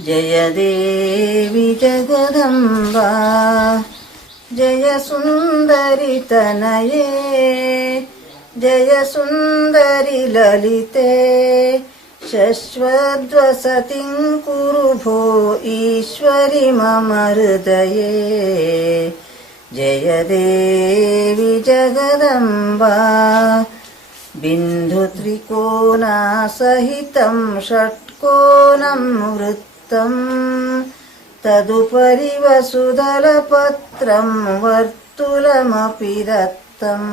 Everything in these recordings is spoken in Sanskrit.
जय देवि जगदम्बा जय सुन्दरि तनये जय सुन्दरि ललिते शश्वद्वसतिं कुरु भो ईश्वरि मम हृदये। जय देवि जगदम्बा बिन्धुत्रिकोणासहितं षट्कोणं तदुपरि वसुदलपत्रं वर्तुलमपि दत्तम्।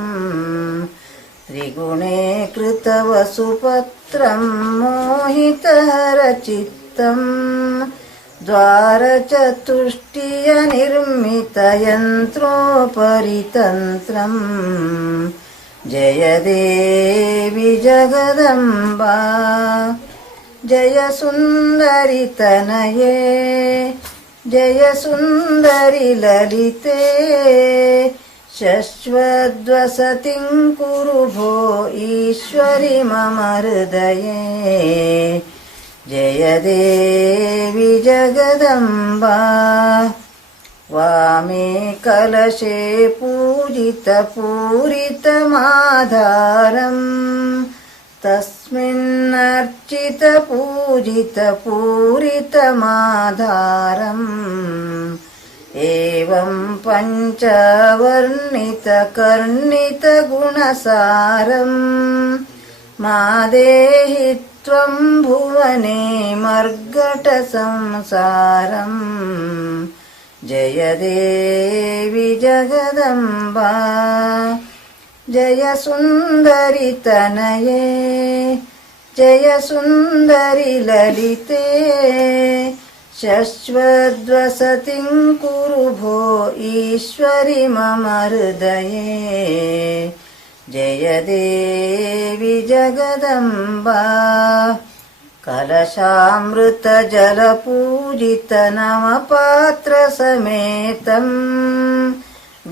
त्रिगुणे कृतवसुपत्रं मोहितरचित्तम् द्वारचतुष्टियनिर्मितयन्त्रोपरि तन्त्रम् जय देवि जगदम्बा जय सुन्दरि तनये जय सुन्दरि ललिते शश्वद्वसतिं कुरु भो ईश्वरि मम हृदये। जय देवि जगदम्बा वामे कलशे पूजितपूरितमाधारम् तस्मिन्नर्चितपूजितपूरितमाधारम् एवं पञ्चवर्णितकर्णितगुणसारम् मा देहि त्वं भुवने मर्गटसंसारम् जय देवि जगदम्बा जय सुन्दरि तनये जय सुन्दरि ललिते शश्वद्वसतिं कुरु भो ईश्वरि मम हृदये। जय देवि जगदम्बा कलशामृतजलपूजितनवपात्रसमेतम्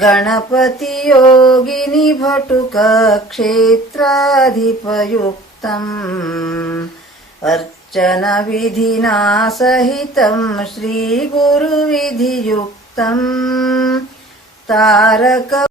गणपति योगिनि क्षेत्राधिपयुक्तम् अर्चनविधिना सहितं श्रीगुरुविधियुक्तम् तारक